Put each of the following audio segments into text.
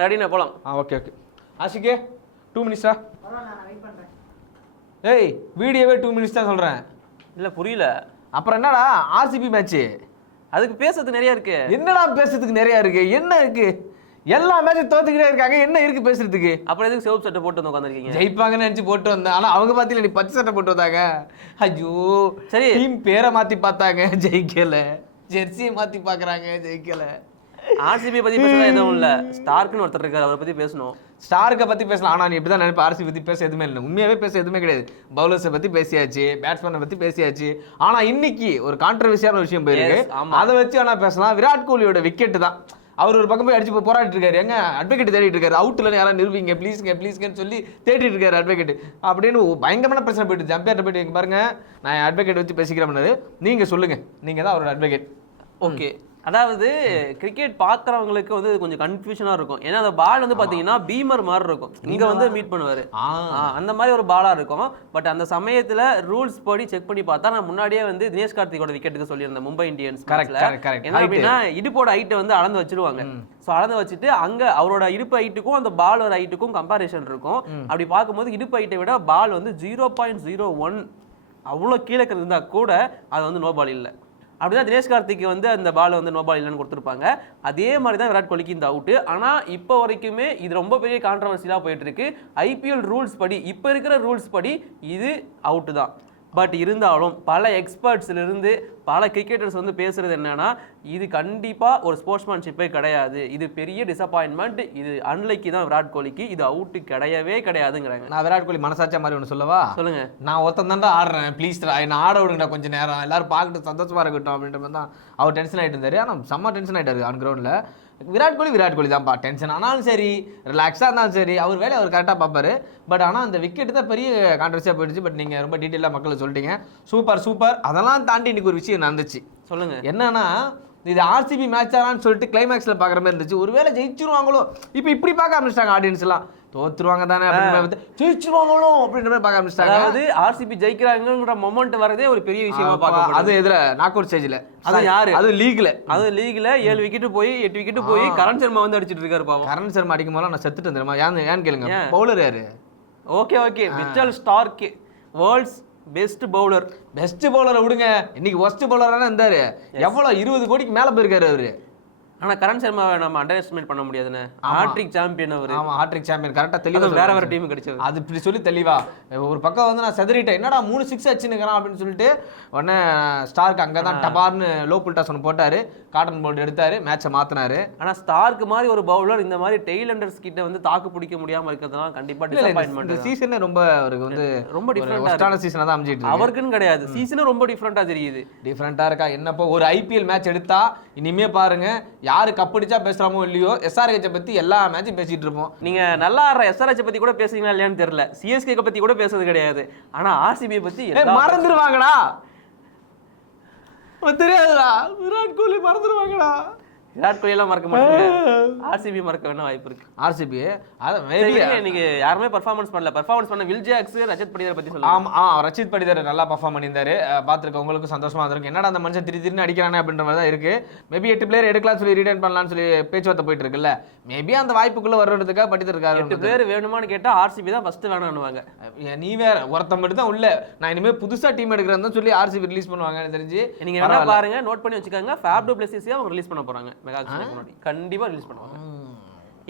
ரெடிண்ணே போலாம். Okay okay. ஆஷிகே 2 மினிட்ஸா? ஏய் வீடியோவே 2 மினிட்ஸ் தான் சொல்கிறேன். இல்லை புரியல. அப்புறம் என்னடா ஆர்சிபி மேட்ச்சு, அதுக்கு பேசுறதுக்கு நிறைய இருக்கு. என்னடா பேசுறதுக்கு நிறைய இருக்கு? என்ன இருக்கு? எல்லா மேட்சும் தோத்துக்கிட்டே இருக்காங்க, என்ன இருக்கு பேசுறதுக்கு? அப்புறம் எதுக்கு சிவப்பு சட்டை போட்டு வந்து உட்காந்துருக்கீங்க? ஜெயிப்பாங்கன்னு நினைச்சு போட்டு வந்தேன். ஆனா அவங்க பாத்தீங்களா, நீ பச்சை சட்டை போட்டு வந்தாங்க. ஐயோ சரி, டீம் பேரை மாத்தி பார்த்தாங்க, ஜெயிக்கல. ஜெர்சியை மாத்தி பாக்குறாங்க, ஜெயிக்கல. ஆர்சிபி பத்தி பேசலாம் எதுவும் இல்ல. ஸ்டார்க்னு ஒருத்தர் இருக்காரு, அவரை பத்தி பேசணும். ஸ்டார்க்கை பத்தி பேசலாம். ஆனா நீ இப்படிதான் நினைப்ப, ஆர்சிபி பத்தி பேச எதுவுமே இல்லை. உண்மையாவே பேச எதுவுமே கிடையாது. பவுலர்ஸை பத்தி பேசியாச்சு, பேட்ஸ்மேனை பத்தி பேசியாச்சு. ஆனா இன்னைக்கு ஒரு கான்ட்ரவர்சியான விஷயம் போயிருக்கு, அதை வச்சு வேணா பேசலாம். விராட் கோலியோட விக்கெட் தான். அவர் ஒரு பக்கம் போய் அடிச்சு போராடிட்டு இருக்காரு. எங்க அட்வொகேட் தேடிட்டு இருக்காரு, அவுட்ல யாரும் நிரூபிங்க ப்ளீஸ்ங்கன்னு சொல்லி தேடிட்டு இருக்காரு அட்வொகேட். அப்படின்னு பயங்கரமான பிரச்சனை போயிட்டு ஜம்பியார்ட்ட போயிட்டு பாருங்க, நான் அட்வொகேட் வச்சு பேசிக்கிறேன், நீங்க சொல்லுங்க, நீங்க தான் அவரோட அட்வொகேட். ஓகே, அதாவது கிரிக்கெட் பார்க்குறவங்களுக்கு வந்து கொஞ்சம் கன்ஃபியூஷனாக இருக்கும். ஏன்னா அந்த பால் வந்து பார்த்தீங்கன்னா பீமர் மாதிரி இருக்கும், இங்கே வந்து மீட் பண்ணுவார், அந்த மாதிரி ஒரு பாலாக இருக்கும். பட் அந்த சமயத்தில் ரூல்ஸ் படி செக் பண்ணி பார்த்தா நான் முன்னாடியே வந்து தினேஷ் கார்த்திகோட விக்கெட்டுக்கு சொல்லியிருந்தேன் மும்பை இந்தியன்ஸ். என்ன அப்படின்னா இடுப்போட ஹைட்டை வந்து அளந்து வச்சிருவாங்க. ஸோ அளந்து வச்சுட்டு அங்கே அவரோட இடுப்பு ஹைட்டுக்கும் அந்த பாலோட ஹைட்டுக்கும் கம்பேரிசன் இருக்கும். அப்படி பார்க்கும்போது இடுப்பு ஹைட்டை விட பால் வந்து 0.01 அவ்வளோ கீழே இருந்தால் கூட அது வந்து நோ பால் இல்லை. அப்படிதான் தினேஷ் கார்த்திக்கு வந்து அந்த பால் வந்து நோ பால் இல்லைன்னு கொடுத்துருப்பாங்க. அதே மாதிரி தான் விராட் கோலிக்கு இந்த அவுட்டு. ஆனால் இப்போ வரைக்குமே இது ரொம்ப பெரிய கான்ட்ரவர்சியாக போயிட்டு இருக்கு. ஐபிஎல் ரூல்ஸ் படி, இப்போ இருக்கிற ரூல்ஸ் படி இது அவுட்டு தான். பட் இருந்தாலும் பல எக்ஸ்பர்ட்ஸ்லேருந்து பல கிரிக்கெட்டர்ஸ் வந்து பேசுறது என்னன்னா, இது கண்டிப்பாக ஒரு ஸ்போர்ட்ஸ்மேன்ஷிப்பே கிடையாது, இது பெரிய டிசப்பாயின்மெண்ட், இது அன்லைக்கி தான் விராட் கோலிக்கு, இது அவுட்டு கிடையவே கிடையாதுங்கிறாங்க. நான் விராட் கோலி மனசாச்சா மாதிரி ஒன்று சொல்லவா? சொல்லுங்க. நான் ஒருத்தன் தான்டா ஆடுறேன், ப்ளீஸ் என்ன ஆட விடுங்கடா கொஞ்சம் நேரம், எல்லாரும் பார்க்கட்டு சந்தோஷமா இருக்கட்டும் அப்படின்ற மாதிரி தான் அவர் டென்ஷன் ஆகிட்டு இருந்தாரு. ஆனால் செம்ம டென்ஷன் ஆகிட்டாரு ஆன் கிரவுண்டில். விராட் கோலி தான்ப்பா, டென்ஷன் ஆனாலும் சரி, ரிலாக்ஸாக இருந்தாலும் சரி, அவர் வேலையை அவர் கரெக்டாக பார்ப்பாரு. பட் ஆனால் அந்த விக்கெட்டு தான் பெரிய கான்ட்ரவர்சியாக போயிடுச்சு. பட் நீங்கள் ரொம்ப டீட்டெயிலாக மக்களுக்கு சொல்லிட்டீங்க, சூப்பர். அதெல்லாம் தாண்டி இன்னைக்கு ஒரு விஷயம் நடந்துச்சு. சொல்லுங்க. என்னன்னா, இது ஆர்சிபி மேட்சான்னு சொல்லிட்டு கிளைமேக்ஸில் பார்க்குற மாதிரி இருந்துச்சு. ஒருவேளை ஜெயிச்சிருவாங்களோ, இப்போ இப்படி பார்க்க ஆரம்பிச்சிட்டாங்க ஆடியன்ஸ் எல்லாம். தோத்துருவாங்க தானே, ஜெயிச்சிருவாங்களோ அப்படின்ற மாதிரி பார்க்க ஆரம்பிச்சிட்டாங்க. அதாவது ஆர்சிபி ஜெயிக்கிறாங்கிற மொமெண்ட் வரதே ஒரு பெரிய விஷயமா பார்க்க. அது எதிர நாக் அவுட் ஸ்டேஜ்ல, அது யாரு, அது லீக்ல 7 விக்கெட் போய் 8 விக்கெட் போய் கரண் சர்மா வந்து அடிச்சிட்டு இருக்காரு பாவம். கரண் சர்மா அடிக்கும் போது நான் செத்துட்டு வந்துருமா? ஏன்னு கேளுங்க. பவுலர் யாரு? Okay Mitchell Starc, world's best பவுலரை விடுங்க, இன்னைக்கு ஒஸ்ட் பவுலரான இருந்தாரு. எவ்வளவு 20 கோடிக்கு மேல போயிருக்காரு அவரு. ஆனா கரண் சர்மாவை நம்ம அண்டர் எஸ்டிமேட் பண்ண முடியாதுன்னு. ஹாட்ரிக் சாம்பியன் அவரு. ஆமா ஹாட்ரிக் சாம்பியன், கரெக்டா தெளிவா வேற டீம் கிடைச்சது. அது இப்படி சொல்லி தெளிவா ஒரு பக்கம் வந்து நான் செதறிட்டேன், என்னடா 3 6 அடிச்சுன்னுக்கிறான் அப்படின்னு சொல்லிட்டு உடனே ஸ்டார்க் அங்கதான் டபார்னு லோ புல்டாஸ் ஒன்று போட்டாரு, காட்டன் போல்ட் எடுத்தாரு, மேட்சை மாத்தினாரு. ஆனா ஸ்டார்க் மாதிரி ஒரு பவுலர் இந்த மாதிரி டெய்லண்டர்ஸ் கிட்ட வந்து தாக்கு பிடிக்க முடியாம இருக்கிறதுனால கண்டிப்பா டிசப்பாயின்ட்மெண்ட். இந்த சீசனே ரொம்ப அவருக்கு வந்து ரொம்ப டிஃபரெண்டான சீசனா தான் அமைஞ்சிட்டு இருக்கு. அவருக்குன்னு கிடையாது, சீசனே ரொம்ப டிஃபரெண்டா தெரியுது. டிஃபரெண்டா இருக்கா என்னப்போ? ஒரு ஐபிஎல் மேட்ச் எடுத்தா இனிமே பாருங்க, யாரு கப்படிச்சா பேசுறாமோ இல்லையோ, எஸ்ஆர்ஹெச் பத்தி எல்லா மேட்சும் பேசிட்டு இருப்போம். நீங்க நல்லா ஆடுற எஸ்ஆர்ஹெச் பத்தி கூட பேசுறீங்களா இல்லையான்னு தெரியல, சிஎஸ்கே பத்தி கூட பேசுறது கிடையாது. ஆனா ஆர்சிபி பத்தி மறந்துடுவாங்கடா, தெரியாதுடா, விராட் கோலி மறந்துடுவாங்கடா. விராட் கோலி எல்லாம் மறக்க மாட்டாங்க, ஆர்சிபி மறக்க வேணா வாய்ப்பு இருக்கு. ஆர்சிபி நீங்க யாருமே பெர்ஃபார்மன்ஸ் பண்ண வில் ஜாக்ஸ், ரச்சித் படிதார் பத்தி சொல்லுங்க. ரச்சித் படிதார் நல்லா பெர்ஃபார்ம் பண்ணியிருந்தாரு, பார்த்துருக்க உங்களுக்கு சந்தோஷமா இருக்கும். என்னடா அந்த மனுஷன் திடீர்னு அடிக்கிறானே அப்படின்ற மாதிரி தான் இருக்கு. மேபி 8 பிளேயர் எடுக்கலாம் சொல்லி ரிட்டைன் பண்ணலாம்னு சொல்லி பேச்சுவார்த்தை போயிட்டு இருக்குல்ல, மேபி அந்த வாய்ப்புக்குள்ள வர்றதுக்காக படித்து இருக்காரு. 8 பிளேயர் வேணுமான்னு கேட்டா ஆர்சிபி தான் ஃபர்ஸ்ட் வேணும்னுவாங்க. நீ வேற ஒருத்தம் மட்டும் தான் உள்ள, நான் இனிமே புதுசா டீம் எடுக்கிறேன்னு சொல்லி ஆர்சிபி ரிலீஸ் பண்ணுவாங்க தெரிஞ்சு. நீங்க வேணா பாருங்க, நோட் பண்ணி வச்சுக்கோங்க, ஃபேப் டு பிளஸிஸ் அவங்க ரிலீஸ் பண்ண போறாங்க. கண்டிப்பா ரிலீஸ் பண்ணுவாங்க,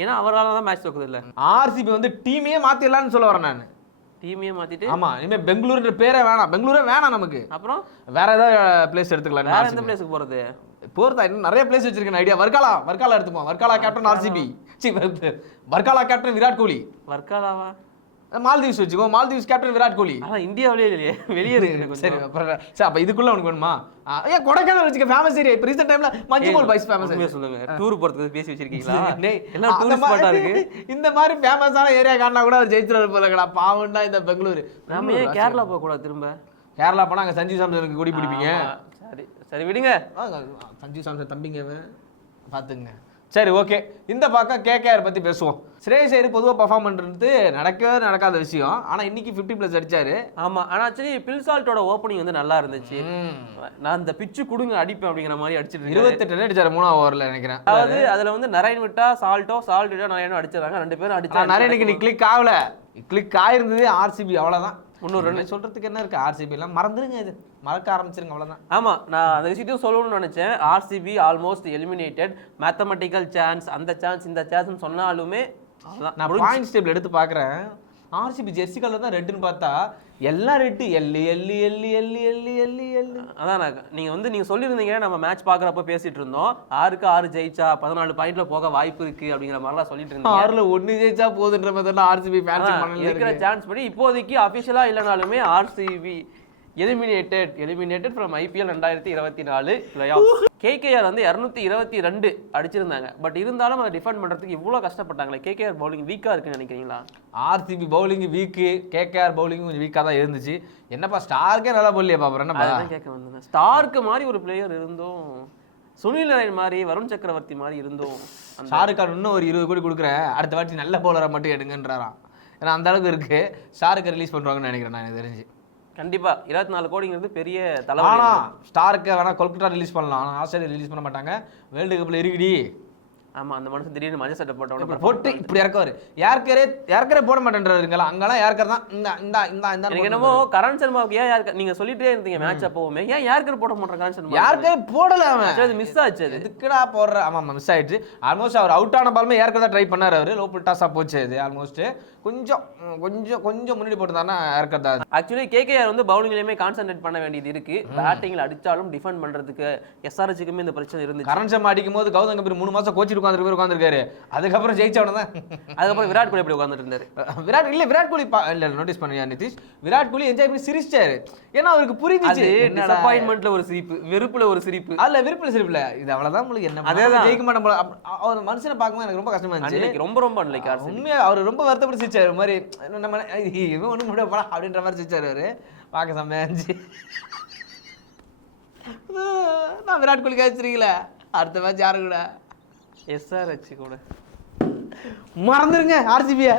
ஏன்னா அவரால தான் மேட்ச் தோக்குது இல்ல. ஆர்சிபி வந்து டீமையே மாத்திடலாம்னு சொல்ல வரேன் நான். டீமையே மாத்திட்டு, ஆமா இனிமே பெங்களூருன்ற பேரே வேணாம், பெங்களூரே வேணாம் நமக்கு. அப்புறம் வேற ஏதாவது பிளேஸ் எடுத்துக்கலாம். வேற எந்த பிளேஸ்க்கு போறதா? இன்னும் நிறைய பிளேஸ் வச்சிருக்கேன் ஐடியா. வர்க்காலா எடுத்துப்போம். Varkala captain RCB, Varkala captain Virat Kohli. வர்க்காலாவா? Maldives வச்சுக்கோ, மால்தீவ்ஸ் கேப்டன் விராட் கோலி. இந்தியாவிலே இல்லையே, வெளியே இருக்கு. சரி அப்ப இதுக்குள்ள உனக்கு வேணுமா? ஏன் கொடைக்கானல் வச்சுக்க, ஃபேமஸ் ஏரியா. இப்ப ரீசன்ட் டைம்ல மஞ்சுமல் பாய்ஸ் ஃபேமஸ். சொல்லுங்க, டூர் போறதுக்கு பேசி வச்சிருக்கீங்களா? எல்லாம் டூரிஸ்ட் ஸ்பாட்டா இருக்கு. இந்த மாதிரி ஃபேமஸான ஏரியா காணா கூட அவர் ஜெயிச்சிராரு போலடா. பாவம்டா இந்த பெங்களூரு. நாம ஏன் கேரளா போக கூடாது? திரும்ப கேரளா போனா அங்க சஞ்சீவ் சாம்சனுக்கு குடி பிடிப்பீங்க. சரி விடுங்க, சஞ்சீவ் சாம்சன் தம்பிங்க பாத்துங்க. சரி ஓகே, இந்த பக்கம் கேகேஆர் பற்றி பேசுவோம். ஸ்ரேயஸ் ஐயர் பொதுவாக பர்ஃபார்ம் பண்ணுறது நடக்காத விஷயம். ஆனால் இன்னைக்கு 50+ அடிச்சாரு. ஆமாம், ஆனால் ஆக்சுவலி பில்சால்ட்டோட ஓப்பனிங் வந்து நல்லா இருந்துச்சு. நான் இந்த பிச்சு கொடுங்க அடிப்பேன் அப்படிங்கிற மாதிரி அடிச்சிட்டு 28 ரன் அடிச்சாரு 3ஆவது ஓவரில் நினைக்கிறேன். அதாவது அதில் வந்து நரேன் விட்டா சால்ட் விட்டா நரேனும் அடிச்சிடறாங்க. 2 பேரும் அடிச்சா நரேனுக்கு நீ கிளிக் ஆகல, கிளிக் ஆயிருந்தது ஆர்சிபி, அவ்வளோதான். இன்னொரு ரன் சொல்கிறதுக்கு என்ன இருக்குது? ஆர்சிபி எல்லாம் மறந்துடுங்க, இது மறக்க ஆரம்பிச்சிருங்க, அவ்வளோதான். ஆமாம், நான் அந்த விஷயத்தையும் சொல்லணும்னு நினச்சேன். RCB almost eliminated. Mathematical chance, அந்த சான்ஸ் இந்த சான்ஸ்னு சொன்னாலுமே நான் பாயிண்ட்ஸ் டேபிள் எடுத்து பார்க்குறேன். ஆர்சிபி ஜெர்சி கலர் தான் ரெட்டுன்னு பார்த்தா எல்லாம் ரெட்டு எல்லு. அதான் நீங்கள் சொல்லியிருந்தீங்க, நம்ம மேட்ச் பார்க்குறப்ப பேசிட்டு இருந்தோம் 6க்கு 6 ஜெயிச்சா 14 பாயிண்ட்ல போக வாய்ப்பு இருக்கு அப்படிங்கிற மாதிரிலாம் சொல்லிட்டு இருந்தீங்க. 6ல் 1 ஜெயிச்சா போதுன்ற மாதிரி ஆர்சிபி ஃபேன்ஸ் இருக்கிற சான்ஸ் படி இப்போதைக்கு அஃபிஷியலாக இல்லைனாலுமே RCB eliminated from IPL 2024 playoff. KKR வந்து 222 அடிச்சிருந்தாங்க. பட் இருந்தாலும் அதை டிஃபெண்ட் பண்ணுறதுக்கு இவ்வளோ கஷ்டப்பட்டாங்களே. கேகேஆர் பவுலிங் வீக்காக இருக்குன்னு நினைக்கிறீங்களா? RCB bowling week, KKR bowling கொஞ்சம் வீக்காக தான் இருந்துச்சு. என்னப்பா ஸ்டார்க்கே நல்லா போடலையே பாப்பா? என்ன கேட்க வந்தேன், ஸ்டார்க்கு மாதிரி ஒரு பிளேயர் இருந்தும், சுனில் நரேன் மாதிரி, வருண் சக்கரவர்த்தி மாதிரி இருந்தும், ஷாருக் கான் இன்னும் ஒரு 20 கோடி கொடுக்குறேன், அடுத்த வாட்டி நல்ல பவுலரை மட்டும் எடுங்கன்றாராம். ஏன்னா அந்த அளவுக்கு இருக்கு. ஷாருக்கை ரிலீஸ் பண்ணுவாங்கன்னு நினைக்கிறேன் நான், எனக்கு தெரிஞ்சு. கண்டிப்பா 24 கோடிங்கிறது பெரிய தலைவலி. ஆனா ஸ்டார்க்கு வேணா கொல்கட்டா ரிலீஸ் பண்ணலாம், ஆனால் ஆஸ்திரேலியா ரிலீஸ் பண்ண மாட்டாங்க. வேர்ல்டு கப்ல இருக்குடி. ஆமா, அந்த மனுஷன் திடீர்னு மஞ்சள் சட்டை போட்டு இப்படி இறக்குவாரு. யாருக்கரே போட மாட்டேன்றாருங்களா? அங்கெல்லாம் யாருக்கர் தான் இந்த எனக்கு என்னமோ கரண் சர்மாவுக்கு ஏன் யாருக்கு நீங்க சொல்லிட்டே இருந்தீங்க மேட்ச் அப்போவுமே, ஏன் யாருக்கர் போட மாட்டேன் கரண் சர்மா? யாருக்கே போடல, அவன் மிஸ் ஆச்சு. அது எதுக்குடா போடுற? ஆமா மிஸ் ஆயிடுச்சு. ஆல்மோஸ்ட் அவர் அவுட் ஆன பாலுமே யாருக்கர் தான் ட்ரை பண்ணாரு. அவரு லோ டாஸா போச்சு. அது ஆல்மோஸ்ட் கொஞ்சம் முன்னாடி போட்டுதானா யாருக்கர் தான். ஆக்சுவலி கேகேஆர் வந்து பவுலிங்லயுமே கான்சென்ட்ரேட் பண்ண வேண்டியது இருக்கு. பேட்டிங்ல அடிச்சாலும் டிஃபெண்ட் பண்றதுக்கு எஸ்ஆர்ஹெச்சுக்குமே இந்த பிரச்சனை இருந்துச்சு. கரண் சர்மா அடிக்கும் போது கௌதம் கம்பீர் 3 மாசம் கோச்சிட்டு உட்காந்துருக்காரு. அதுக்கப்புறம் ஜெயிச்சவன தான். அதுக்கப்புறம் விராட் கோலி எப்படி உட்காந்துட்டு இருந்தாரு? விராட் கோலி இல்ல நோட்டீஸ் பண்ணியா நிதிஷ்? விராட் கோலி என்ஜாய் பண்ணி சிரிச்சாரு. ஏன்னா அவருக்கு புரிஞ்சிச்சு. டிசப்பாயின்மென்ட்ல ஒரு சிரிப்பு, வெறுப்புல ஒரு சிரிப்பு. அல்ல வெறுப்புல சிரிப்புல இது அவ்வளவுதான். உங்களுக்கு என்ன அதேதான் ஜெயிக்க மாட்டோம் போல. அவர் மனுஷனை பார்க்கும்போது எனக்கு ரொம்ப கஷ்டமா இருந்துச்சு. ரொம்ப அன்லைக். உண்மையா அவர் ரொம்ப வருத்தப்பட்டு சிரிச்சாரு. ஒரு மாதிரி நம்ம இவன் ஒண்ணும் முடிய போடா அப்படின்ற மாதிரி சிரிச்சாரு. அவரு பார்க்க செம்மையா இருந்துச்சு. நான் விராட் கோலி காய்ச்சிருக்கல. அடுத்த மேட்ச் யாரு கூட? எஸ்ஆர்ஹெச் கூட. மறந்துருங்க ஆர்சிபியை.